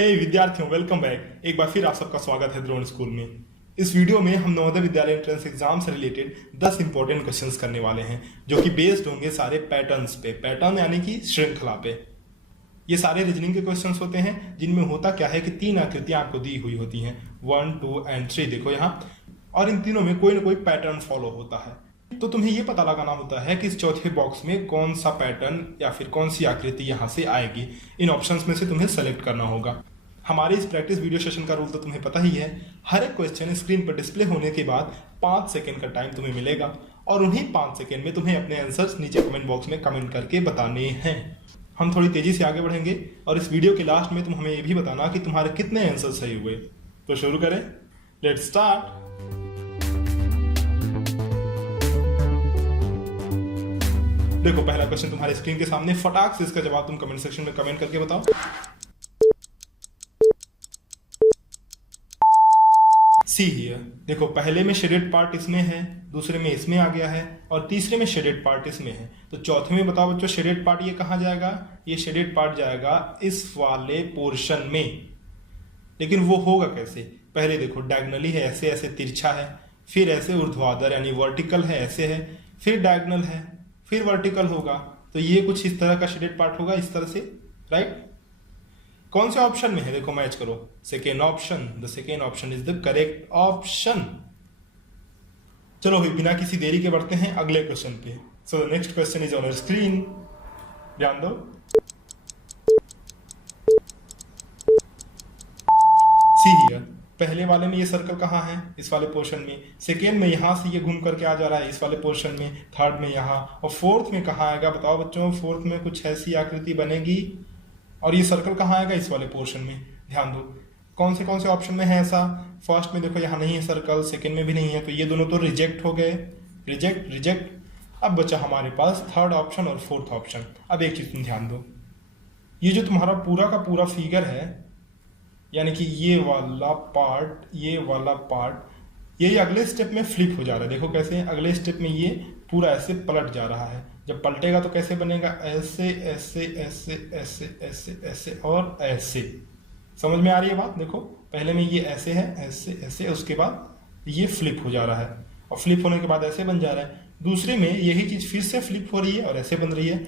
हे विद्यार्थियों, welcome back. एक बार फिर आप सबका स्वागत है द्रोण स्कूल में। इस वीडियो में हम नवोदय विद्यालय एंट्रेंस एग्जाम से रिलेटेड 10 इंपॉर्टेंट क्वेश्चंस करने वाले हैं, जो कि बेस्ड होंगे सारे पैटर्न्स पे। पैटर्न यानी कि श्रृंखला पे। ये सारे रीजनिंग के क्वेश्चंस होते हैं, जिनमें होता क्या है कि 3 आकृतियां आपको दी हुई होती हैं, 1, 2 एंड 3। देखो यहाँ, और इन तीनों में कोई ना कोई पैटर्न फॉलो होता है। तो तुम्हें ये पता लगाना होता है कि इस चौथे बॉक्स में कौन सा पैटर्न या फिर कौन सी आकृति यहाँ से आएगी। इन ऑप्शंस में से तुम्हें सेलेक्ट करना होगा। हमारे इस प्रैक्टिस वीडियो सेशन का रूल तो तुम्हें पता ही है। हर एक क्वेश्चन स्क्रीन पर डिस्प्ले होने के बाद 5 सेकंड का टाइम तुम्हें मिलेगा, और उन्हीं 5 सेकंड में तुम्हें अपने आंसर्स नीचे कमेंट बॉक्स में कमेंट करके बताने हैं। हम थोड़ी तेजी से आगे बढ़ेंगे, और इस वीडियो के लास्ट में तुम हमें ये भी बताना कि तुम्हारे कितने आंसर सही हुए। तो शुरू करें, लेट्स स्टार्ट। देखो, पहला क्वेश्चन तुम्हारे स्क्रीन के सामने। फटाक से इसका जवाब तुम कमेंट सेक्शन में कमेंट करके बताओ। See here. देखो, पहले में शेडेड पार्ट इसमें है, दूसरे में इसमें आ गया है, और तीसरे में शेडेड पार्ट इसमें है। तो चौथे में बताओ बच्चों, शेडेड पार्ट ये कहाँ जाएगा? ये शेडेड पार्ट जाएगा इस वाले पोर्शन में। लेकिन वो होगा कैसे? पहले देखो, डायगनली है, ऐसे ऐसे तिरछा है, फिर ऐसे ऊर्ध्वाधर यानी वर्टिकल है, ऐसे है, फिर डायगनल है, फिर वर्टिकल होगा। तो ये कुछ इस तरह का शेडेड पार्ट होगा, इस तरह से, राइट? कौन से ऑप्शन में है? देखो, मैच करो। Second option, the second option is the correct option. चलो भाई, बिना किसी देरी के बढ़ते हैं अगले क्वेश्चन पे। So the next question is on your screen, ध्यान दो। See here. पहले वाले में ये सर्कल कहाँ है? इस वाले पोर्शन में। सेकेंड में यहां से ये घूम करके आ जा रहा है इस वाले पोर्शन में। थर्ड में यहाँ, और फोर्थ में कहाँ आएगा? बताओ बच्चों, फोर्थ में कुछ ऐसी आकृति बनेगी, और ये सर्कल कहाँ आएगा? इस वाले पोर्शन में। ध्यान दो, कौन से ऑप्शन में है ऐसा? फर्स्ट में देखो, यहाँ नहीं है सर्कल, सेकंड में भी नहीं है, तो ये दोनों तो रिजेक्ट हो गए। Reject reject. अब बचा हमारे पास थर्ड ऑप्शन और फोर्थ ऑप्शन। अब एक चीज तुम ध्यान दो, ये जो तुम्हारा पूरा का पूरा फिगर है, यानी कि ये वाला पार्ट, ये वाला पार्ट, ये अगले स्टेप में फ्लिप हो जा रहा है। देखो कैसे, अगले स्टेप में ये पूरा ऐसे पलट जा रहा है। जब पलटेगा तो कैसे बनेगा? ऐसे ऐसे ऐसे ऐसे ऐसे ऐसे और ऐसे। समझ में आ रही है बात? देखो, पहले में ये ऐसे है, ऐसे ऐसे, उसके बाद ये फ्लिप हो जा रहा है, और फ्लिप होने के बाद ऐसे बन जा रहा है। दूसरे में यही चीज फिर से फ्लिप हो रही है और ऐसे बन रही है।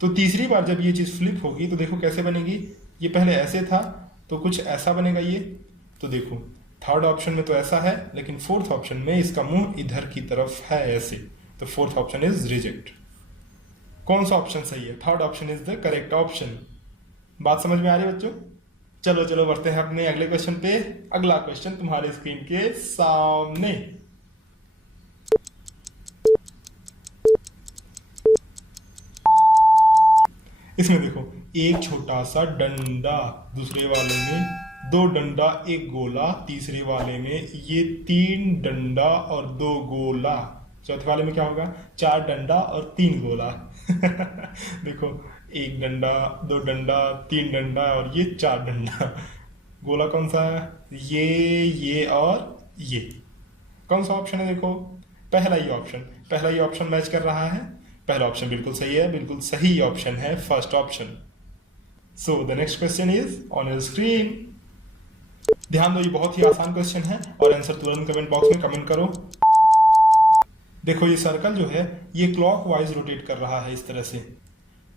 तो तीसरी बार जब ये चीज फ्लिप होगी तो देखो कैसे बनेगी। ये पहले ऐसे था तो कुछ ऐसा बनेगा ये। तो देखो, थर्ड ऑप्शन में तो ऐसा है, लेकिन फोर्थ ऑप्शन में इसका मुंह इधर की तरफ है, ऐसे। तो फोर्थ ऑप्शन इज रिजेक्ट। कौन सा ऑप्शन सही है? Third option is the correct option. बात समझ में आ रही है बच्चों? चलो चलो, बढ़ते हैं अपने अगले क्वेश्चन पे। अगला क्वेश्चन तुम्हारे स्क्रीन के सामने। इसमें देखो, एक छोटा सा डंडा, दूसरे वाले में 2 डंडा 1 गोला, तीसरे वाले में ये 3 डंडा और 2 गोला, चौथे वाले में क्या होगा? 4 डंडा और 3 गोला। देखो, 1 डंडा, 2 डंडा, 3 डंडा और ये 4 डंडा। गोला कौन सा है? ये और ये। कौन सा ऑप्शन है? देखो, पहला ही ऑप्शन। पहला ही ऑप्शन मैच कर रहा है। पहला ऑप्शन बिल्कुल सही है, बिल्कुल सही ऑप्शन है first option. So the next question is on your screen. ध्यान दो, ये बहुत ही आसान क्वेश्चन है, और आंसर तुरंत कमेंट बॉक्स में कमेंट करो। देखो, ये सर्कल जो है ये क्लॉकवाइज रोटेट कर रहा है इस तरह से।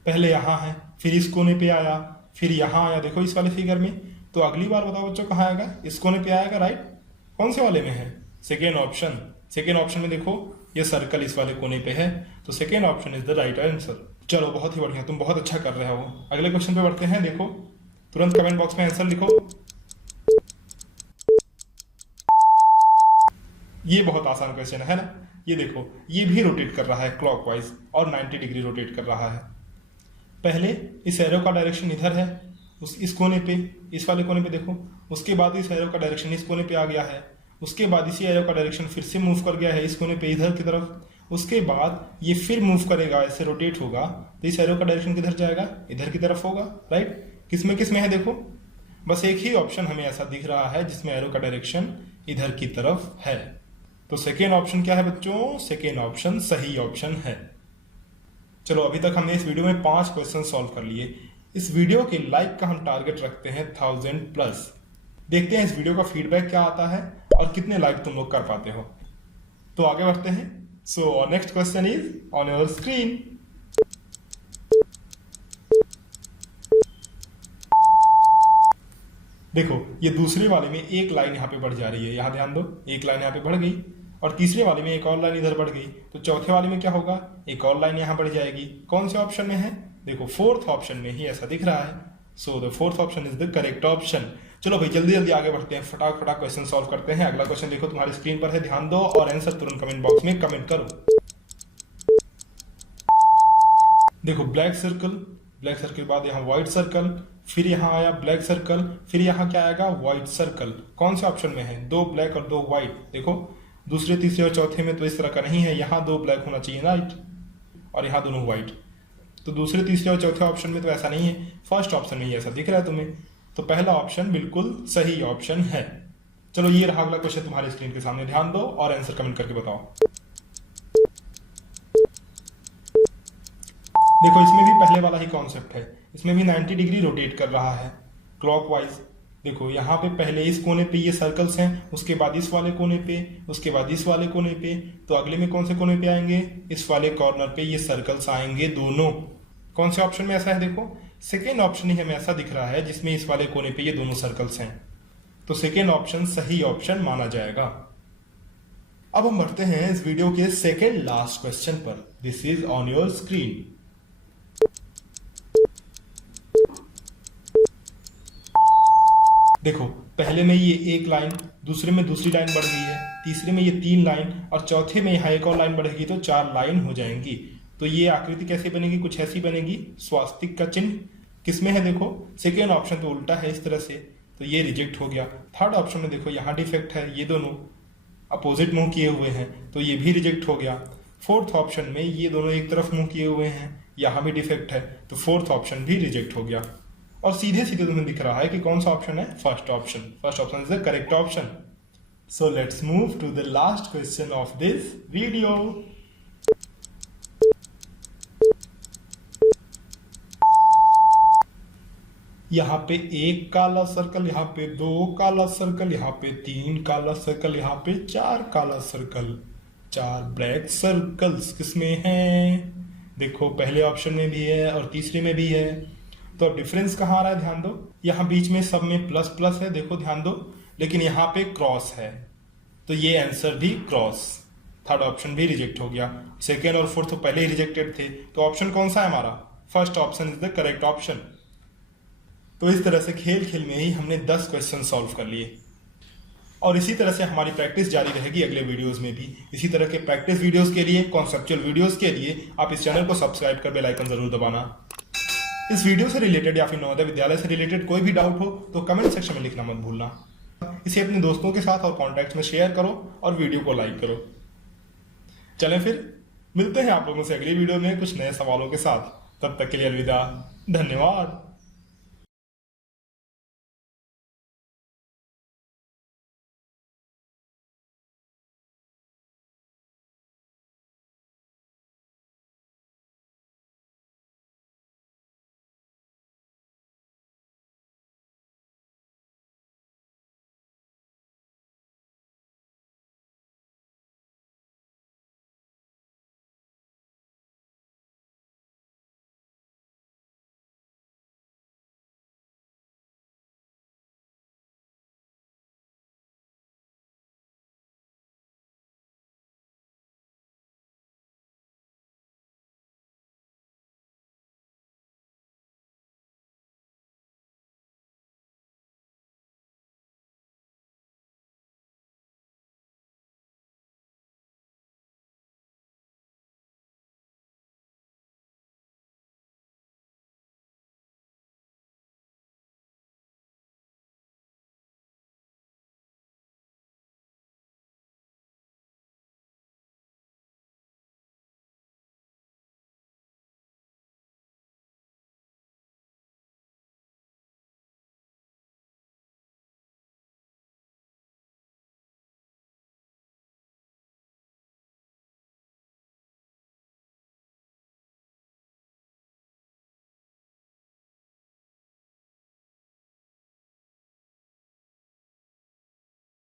पहले यहाँ है, फिर इस कोने पे आया, फिर यहाँ आया। देखो इस वाले फिगर में। तो अगली बार बताओ बच्चों कहाँ आएगा? इस कोने पे आएगा, राइट? कौन से वाले में है? Second option. सेकेंड ऑप्शन में देखो, ये सर्कल इस वाले कोने पे है, तो second option is the right answer. चलो, बहुत ही बढ़िया, तुम बहुत अच्छा कर रहे हो। अगले क्वेश्चन पे बढ़ते हैं। देखो, तुरंत कमेंट बॉक्स में आंसर लिखो। ये बहुत आसान क्वेश्चन है ना? ये देखो, ये भी रोटेट कर रहा है क्लॉकवाइज, और 90 डिग्री रोटेट कर रहा है। पहले इस एरो का डायरेक्शन इधर है, इस कोने पे, इस वाले कोने पे देखो। उसके बाद इस एरो का डायरेक्शन इस कोने पे आ गया है। उसके बाद इसी एरो का डायरेक्शन फिर से मूव कर गया है इस कोने पे, इधर की तरफ। उसके बाद ये फिर मूव करेगा, ऐसे रोटेट होगा, तो इस एरो का डायरेक्शन किधर जाएगा? इधर की तरफ होगा, राइट? किसमें है? देखो, बस एक ही ऑप्शन हमें ऐसा दिख रहा है जिसमें एरो का डायरेक्शन इधर की तरफ है। तो सेकेंड ऑप्शन क्या है बच्चों? सेकेंड ऑप्शन सही ऑप्शन है। चलो, अभी तक हमने इस वीडियो में 5 क्वेश्चन सॉल्व कर लिए। इस वीडियो के लाइक का हम टारगेट रखते हैं 1000 प्लस। देखते हैं इस वीडियो का फीडबैक क्या आता है और कितने लाइक तुम लोग कर पाते हो। तो आगे बढ़ते हैं। So next question is on your screen. देखो ये दूसरे वाले में एक लाइन यहाँ पे बढ़ जा रही है, यहाँ ध्यान दो, एक लाइन यहाँ पे बढ़ गई और तीसरे वाले में एक और लाइन इधर बढ़ गई। तो चौथे वाले में क्या होगा, एक और लाइन यहाँ बढ़ जाएगी। कौन से ऑप्शन में है, देखो फोर्थ ऑप्शन में ही ऐसा दिख रहा है। So the fourth option is the correct option. चलो भाई जल्दी जल्दी आगे बढ़ते हैं, फटाक फटाक क्वेश्चन सॉल्व करते हैं। अगला क्वेश्चन देखो तुम्हारी स्क्रीन पर है, ध्यान दो और आंसर तुरंत कमेंट बॉक्स में कमेंट करो। देखो ब्लैक सर्कल, ब्लैक सर्कल के बाद यहाँ व्हाइट सर्कल, फिर यहाँ आया ब्लैक सर्कल, फिर यहाँ क्या आएगा, व्हाइट सर्कल। कौन से ऑप्शन में है, दो ब्लैक और दो व्हाइट। देखो दूसरे तीसरे और चौथे में तो इस तरह का नहीं है, यहाँ दो ब्लैक होना चाहिए राइट, और यहाँ दोनों व्हाइट। तो दूसरे तीसरे और चौथे ऑप्शन में तो ऐसा नहीं है, फर्स्ट ऑप्शन में ही ऐसा दिख रहा है तुम्हें। तो पहला ऑप्शन बिल्कुल सही ऑप्शन है। चलो ये रहा अगला क्वेश्चन तुम्हारे स्क्रीन के सामने, ध्यान दो और आंसर कमेंट करके बताओ। देखो इसमें भी पहले वाला ही कॉन्सेप्ट है, इसमें भी 90 डिग्री रोटेट कर रहा है क्लॉकवाइज। देखो यहाँ पे पहले इस कोने पे ये सर्कल्स हैं, उसके बाद इस वाले कोने पे, उसके बाद इस वाले कोने पे, तो अगले में कौन से कोने पे आएंगे, इस वाले कॉर्नर पे ये सर्कल्स आएंगे दोनों। कौन से ऑप्शन में ऐसा है, देखो सेकेंड ऑप्शन ही हमें ऐसा दिख रहा है जिसमें इस वाले कोने पे ये दोनों सर्कल्स हैं। तो सेकेंड ऑप्शन सही ऑप्शन माना जाएगा। अब हम बढ़ते हैं इस वीडियो के सेकेंड लास्ट क्वेश्चन पर। This is on your screen. देखो पहले में ये एक लाइन, दूसरे में दूसरी लाइन बढ़ गई है, तीसरे में ये 3 लाइन और चौथे में यहाँ एक और लाइन बढ़ेगी तो 4 लाइन हो जाएंगी। तो ये आकृति कैसे बनेगी, कुछ ऐसी बनेगी, स्वास्तिक का चिन्ह। किसमें है, देखो सेकेंड ऑप्शन तो उल्टा है इस तरह से, तो ये रिजेक्ट हो गया। थर्ड ऑप्शन में देखो यहाँ डिफेक्ट है, ये दोनों अपोजिट मुंह किए हुए हैं तो ये भी रिजेक्ट हो गया। फोर्थ ऑप्शन में ये दोनों एक तरफ मुंह किए हुए हैं, यहाँ भी डिफेक्ट है तो फोर्थ ऑप्शन भी रिजेक्ट हो गया। और सीधे सीधे तुम्हें दिख रहा है कि कौन सा ऑप्शन है, first option. First option is the correct option. So let's move to the last question of this video. यहाँ पे एक काला सर्कल, यहाँ पे 2 काला सर्कल, यहाँ पे 3 काला सर्कल, यहाँ पे 4 काला सर्कल, 4 ब्लैक सर्कल्स किसमें हैं, देखो पहले ऑप्शन में भी है और तीसरे में भी है। तो अब डिफरेंस कहाँ आ रहा है, ध्यान दो, यहाँ बीच में सब में प्लस प्लस है, देखो ध्यान दो, लेकिन यहाँ पे क्रॉस है तो ये आंसर भी क्रॉस। थर्ड ऑप्शन भी रिजेक्ट हो गया, सेकेंड और फोर्थ तो पहले ही रिजेक्टेड थे, तो ऑप्शन कौन सा है हमारा, first option is the correct option. तो इस तरह से खेल खेल में ही हमने 10 क्वेश्चन सॉल्व कर लिए और इसी तरह से हमारी प्रैक्टिस जारी रहेगी अगले वीडियोस में भी। इसी तरह के प्रैक्टिस वीडियोस के लिए, कॉन्सेप्चुअल वीडियोस के लिए आप इस चैनल को सब्सक्राइब कर बेल आइकन जरूर दबाना। इस वीडियो से रिलेटेड या फिर नवोदय विद्यालय से रिलेटेड कोई भी डाउट हो तो कमेंट सेक्शन में लिखना मत भूलना। इसे अपने दोस्तों के साथ और कॉन्टैक्ट्स में शेयर करो और वीडियो को लाइक करो। चलें फिर मिलते हैं आप लोगों से अगली वीडियो में कुछ नए सवालों के साथ। तब तक के लिए अलविदा, धन्यवाद।